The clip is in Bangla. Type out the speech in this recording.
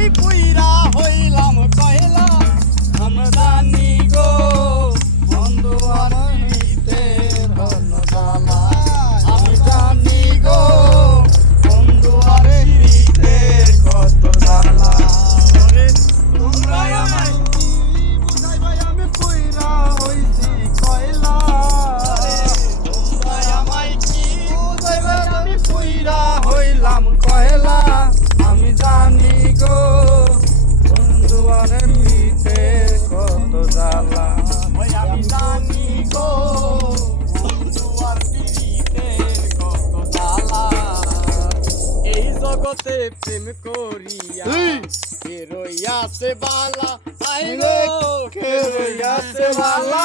আমি পুইরা হইলাম কয়লা আমি জানি গো বন্ধু আনিতে রন জ্বালা আমি জানি গো বন্ধু আনিতে কত জ্বালা ওরে তোমরা আমায় কি বুঝাইবাই আমি পুইরা হইছি কয়লা তোমরা আমায় কি বুঝাইবাই আমি পুইরা হইলাম কয়লা আমি জানি গো বন্ধু আনিতে কত জ্বালা আমি জানি গো বন্ধু আনিতে কত জ্বালা এই জগতে প্রেম করিয়া কে রইয়াছে বালা আই গো কে রইয়াছে বালা